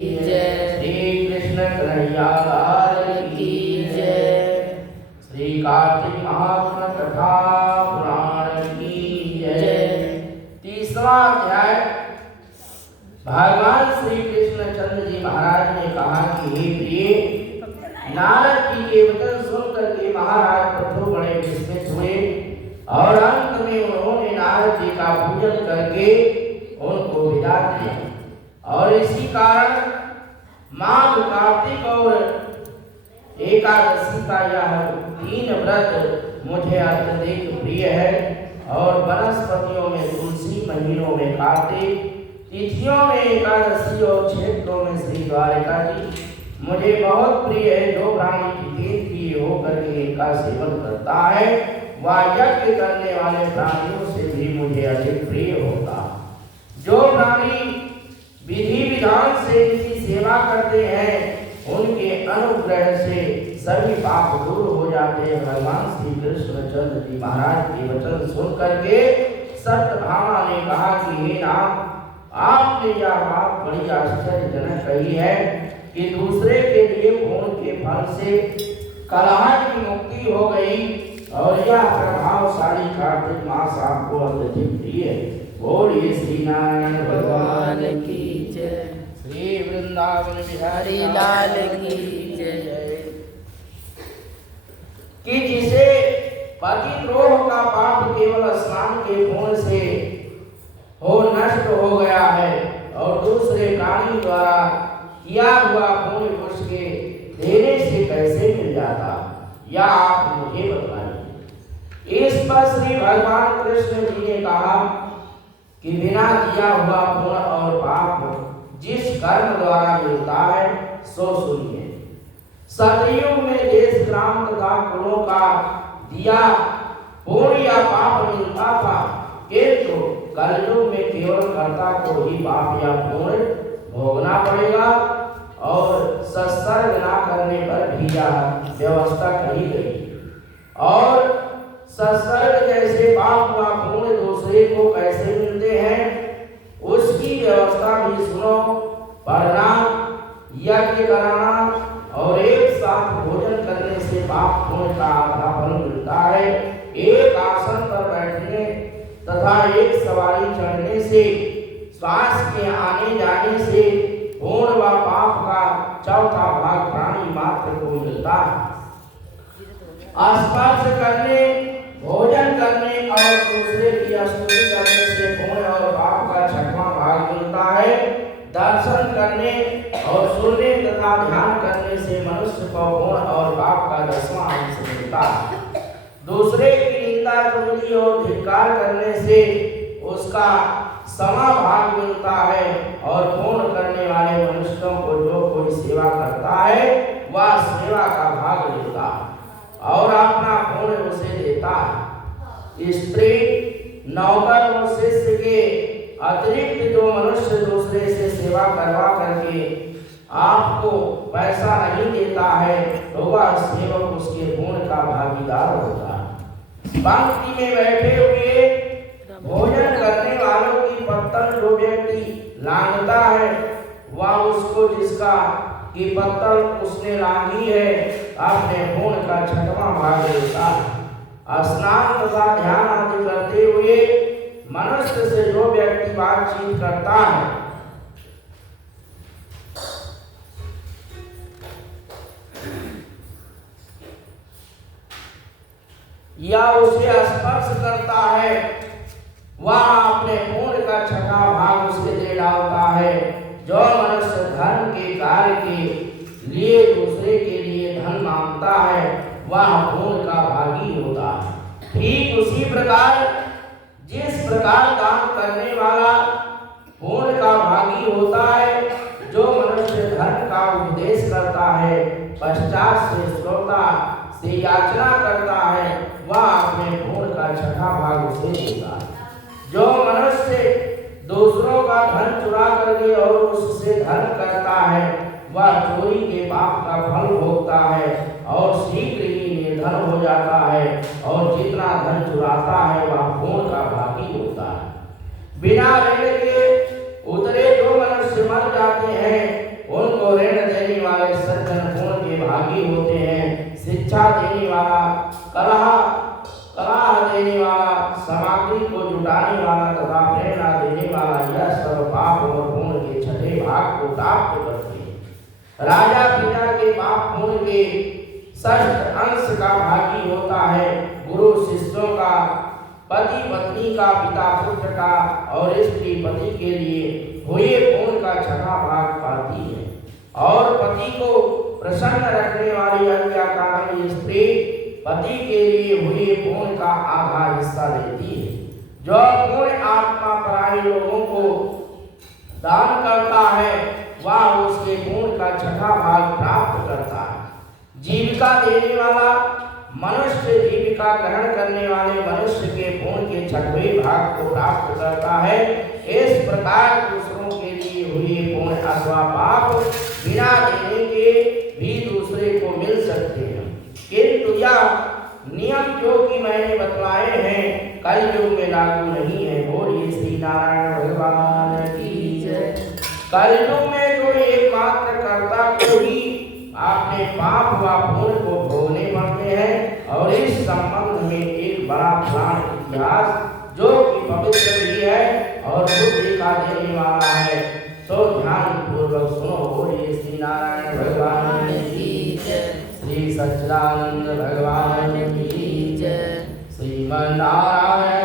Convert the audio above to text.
जय। श्री कृष्ण कन्हैया लाल की जय। श्री कार्तिक महात्म कथा पुराण की जय। तीसरा अध्याय। भगवान श्री कृष्ण चंद्र जी महाराज ने कहा कि हे प्रिय, नारद जी के वचन सुनकर के महाराज प्रभु बड़े विस्मित हुए और अंत में उन्होंने नारद जी का पूजन करके उनको विदा किया। और इसी कारण माघ, कार्तिक और एकादशी का यह 3 व्रत मुझे अत्यधिक प्रिय है। और वनस्पतियों में तुलसी, महीनों में कार्तिक, तिथियों में एकादशी और क्षेत्रों में श्री द्वारिका जी मुझे बहुत प्रिय है। जो प्राणी जितेंद्र किए होकर के इनका सेवन करता है वह यज्ञ करने वाले प्राणियों से भी मुझे अधिक प्रिय होता। जो प्राणी विधि विधान से इनकी सेवा करते हैं उनके अनुग्रह से सभी पाप दूर हो जाते हैं। भगवान श्री कृष्ण चंद्र जी महाराज के वचन सुन करके सत्यभामा ने कहा कि हे नाथ, आपने यह बात बड़ी आश्चर्यजनक कही है कि दूसरे के लिए पुण्य के फल से कलह की मुक्ति हो गई और यह प्रभावशाली कार्तिक मास आपको अत्यधिक प्रिय है। बोलिए श्री नारायण भगवान की जय। श्री वृंदावन बिहारी लाल की जय। कि जिसे पतिद्रोह का पाप केवल स्नान के पुण्य से हो नष्ट हो गया है और दूसरे प्राणी द्वारा किया हुआ पुण्य उसके देने से कैसे मिल जाता, या आप मुझे बताइए। इस पर श्री भगवान कृष्ण जी ने कहा कि बिना किया हुआ पुण्य और पाप जिस कर्म द्वारा मिलता है सो सुनिए। सतयुग में देश, ग्राम तथा कुलों का दिया पुण्य या पाप मिलता था, किंतु कलयुग में केवल कर्ता को ही पाप या पुण्य भोगना पड़ेगा और सत्सर्ग ना करने पर भी यह व्यवस्था कही गई। और सत्सर्ग जैसे पाप व पुण्य दूसरे को कैसे मिलते हैं उसकी व्यवस्था भी सुनो। पढ़ना, यज्ञ कराना और एक साथ भोजन करने से पाप पुण्य का आधा फल मिलता है। एक आसन पर बैठने तथा एक सवारी चढ़ने से, श्वास के आने जाने से पुण्य व पाप का चौथा भाग प्राणी मात्र को मिलता है। स्पर्श करने, भोजन करने और दूसरे की स्तुति करने से पुण्य और पाप का 6वां भाग मिलता है। दर्शन करने और सुनने तथा ध्यान करने से मनुष्य को पुण्य और पाप का 10वां अंश मिलता है। दूसरे की निंदा, चुगली और धिक्कार करने से उसका 1वां भाग मिलता है। और पुण्य करने वाले मनुष्यों को जो कोई सेवा करता है वह सेवा का भाग लेता है और अपना पुण्य उसे देता है। स्त्री, नौकर और शिष्य के अतिरिक्त जो मनुष्य दूसरे से सेवा करवा करके आपको पैसा नहीं देता है तो वह सेवक उसके पुण्य का भागीदार होता है। पंक्ति में बैठे हुए भोजन करने वालों की पत्तल जो व्यक्ति लांघता है वह उसको जिसका की पत्तल उसने लांघी है अपने पुण्य का 6वां भाग देता है। स्नान तथा ध्यान आदि करते हुए मनुष्य से जो व्यक्ति बातचीत करता है या उसे स्पर्श करता है वह अपने पुण्य का 6वां भाग उसे दे डालता है। जो मनुष्य धर्म के कार्य के लिए दूसरे के लिए धन मांगता है वह पुण्य का भागी होता है। ठीक उसी प्रकार जिस प्रकार दान करने वाला पुण्य का भागी होता है, जो मनुष्य धर्म का उपदेश करता है पश्चात से श्रोता से याचना करता है वह अपने पुण्य का 6वां भाग उसे देता है। जो मनुष्य दूसरों का धन चुरा करके और उससे धन करता है वह चोरी के पाप का फल भोगता है और शीघ्र ही निर्धन हो जाता है और जितना धन चुराता है वह पुण्य का भागी होता है। बिना ऋण के उतरे जो मनुष्य मर जाते हैं प्राप्त करते हैं। राजा प्रजा के पाप पुण्य के षष्ठ अंश का भागी होता है। गुरु शिष्यों का, पति पत्नी का, पिता पुत्र का और स्त्री पति के लिए हुए पुण्य का छठा भाग पाती है। और पति को प्रसन्न रखने वाली आज्ञाकारी स्त्री पति के लिए हुए पुण्य का आधा हिस्सा देती है। जो पुण्य आत्मा पराई लोगों को दान करता है वह उसके पुण्य का छठा भाग प्राप्त करता है। जीविका देने वाला मनुष्य जीविका ग्रहण करने वाले मनुष्य के पुण्य के छठवें भाग को प्राप्त करता है। इस प्रकार दूसरों के लिए हुए पुण्य अथवा पाप बिना देने के भी दूसरे को मिल सकते हैं, किंतु यह नियम जो कि मैंने बतलाए हैं कलयुग में लागू नहीं है। बोलिए श्री नारायण भगवान की जय। कलयुग में जो एकमात्र कर्ता को ही आपने पाप व पुण्य को भोगने पड़ते हैं। और इस संबंध में एक बड़ा पुराण इतिहास जो कि पवित्र भी है और बुद्धि का देने वाला है, सो ध्यान पूर्वक सुनो। बोलिए श्री नारायण भगवान की जय, श्री सच्चिदानंद भगवान की जय, श्रीमन नारायण